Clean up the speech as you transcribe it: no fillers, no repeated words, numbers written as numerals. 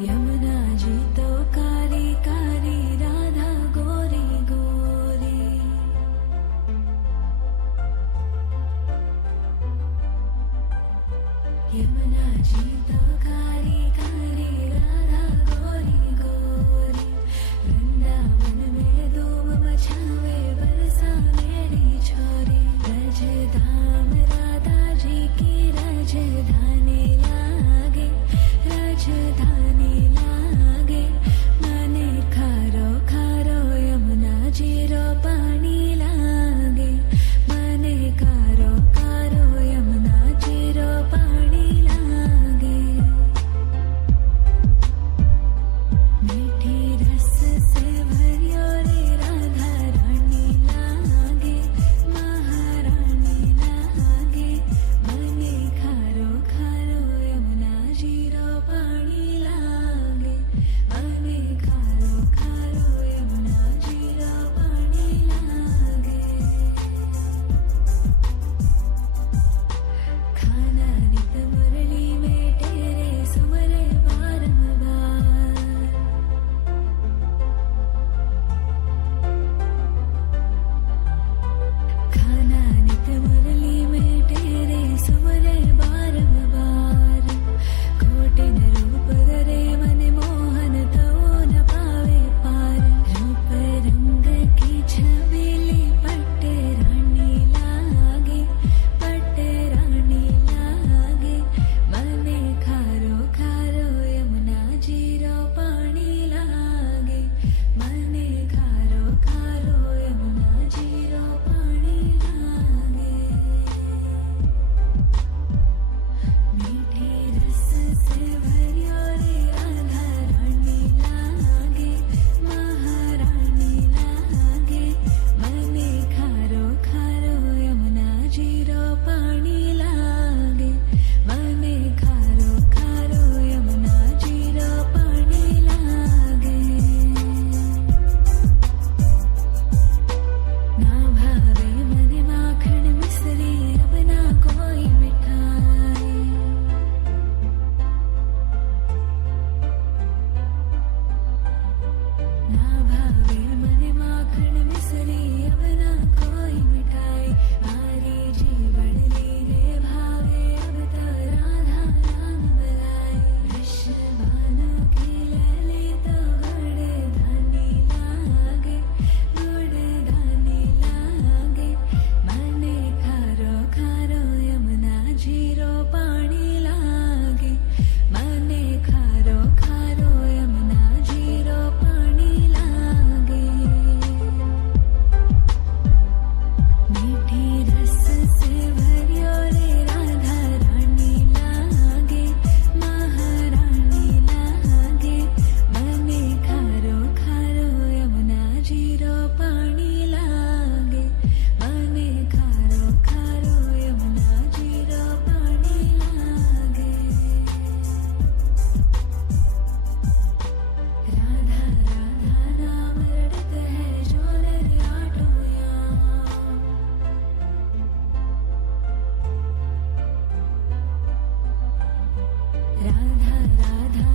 यमुना जी तो कारी कारी, राधा गोरी गोरी। यमुना जी तो कारी कारी, राधा गोरी गोरी। वृंदावन में धूम मचावे, बरसा मेरी छोरी। रजधाम राधा जी की राजधानी लागे, राजधानी लागे। मने खारो खारो यमुना जी रो पानी लागे। मने खारो खारो यमुना जी रो पानी लागे। मीठी रस से भरियो रे राधा रानी लागे, महारानी लागे। मने खारो खारो यमुना जी रो पानी लागे। मने खारो खारो यमुना जी रो पानी लागे। खाना नित मुरली में तेरे सुमरे बारंबार। खाना नित मुरली में तेरे सुमरे बारंबार। कोटिन रूप धरे मन मोहन तो न पावे पार। रूप रंग की छबीली पट्टे रानी लागे, पट्टे रानी लागे। मने खारो खारो यमुना जी रो पानी लागे। मने खारो खारो यमुना जी रो पानी लागे। मीठी रस से भरियो रे राधा रानी लागे, महारानी लागे। मने खारो खारो यमुना जी रो पानी लागे। मने खारो खारो यमुना जी रो पानी लागे। ना भावे मने माखन मिश्री, अब ना कोई मिठाई। ना भावे मने माखन मिश्री, अब ना कोई मिठाई। मारी जीवन लीरे भावे, अब तो राधा नाम मलाई। विश्वानो की लली तो गुड़ धानी लागे, गुड़ धानी लागे। मने खारो खारो यमुना जी रो पानी लागे। मने खारो खारो यमुना जी रो पानी लागे। मीठी रस से भरियो रे राधा रानी लागे, महारानी लागे। मने खारो खारो यमुना जी रो पानी लागे। मने खारो खारो यमुना जी रो पानी लागे। राधा राधा नाम रटत है जो नर आठों याम। राधा राधा